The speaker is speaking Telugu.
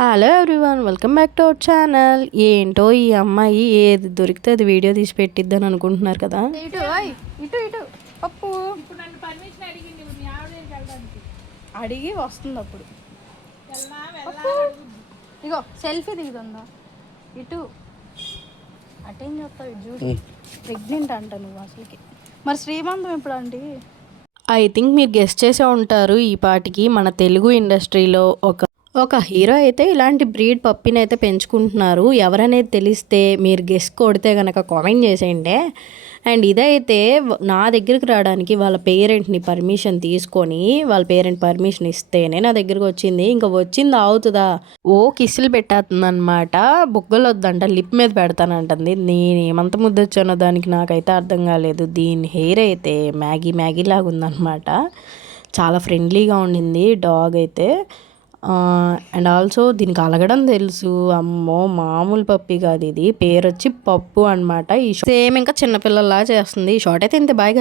Hello everyone, welcome back to our channel. ఏంటో ఈ అమ్మాయి ఏది దొరికితే అది వీడియో తీసి పెట్టిద్దని అనుకుంటున్నారు కదా. పప్పు అడిగి వస్తుంది అప్పుడు. ఇగో సెల్ఫీ దిగుతుందా ఇటు అటేం చెప్తావు జూడి. ప్రెగ్నెంట్ అంట నువ్వు అసలుకి. మరి శ్రీమంతం ఎప్పుడు అంటే ఐ థింక్ మీరు గెస్ట్ చేసే ఉంటారు. ఈ పాటికి మన తెలుగు ఇండస్ట్రీలో ఒక హీరో అయితే ఇలాంటి బ్రీడ్ పప్పిని అయితే పెంచుకుంటున్నారు. ఎవరనేది తెలిస్తే మీరు గెస్ట్ కొడితే కనుక కామెంట్ చేసేయండి. అండ్ ఇదైతే నా దగ్గరికి రావడానికి వాళ్ళ పేరెంట్ని పర్మిషన్ తీసుకొని వాళ్ళ పేరెంట్ పర్మిషన్ ఇస్తేనే నా దగ్గరకు వచ్చింది. ఇంకా వచ్చింది ఆవుతుందా, ఓ కిస్సులు పెట్టేస్తుంది అనమాట. బుగ్గలు వద్దంట, లిప్ మీద పెడతానంటుంది. నేను ఏమంత ముద్దొచ్చానో దానికి నాకైతే అర్థం కాలేదు. దీని హెయిర్ అయితే మ్యాగీ లాగా ఉందన్నమాట. చాలా ఫ్రెండ్లీగా ఉండింది డాగ్ అయితే. అండ్ ఆల్సో దీనికి అలగడం తెలుసు. అమ్మో మామూలు పప్పి కాదు ఇది. పేరు వచ్చి పప్పు అనమాట. ఈ సేమ్ ఇంకా చిన్నపిల్లలా చేస్తుంది. ఈ షార్ట్ అయితే ఇంత బాగా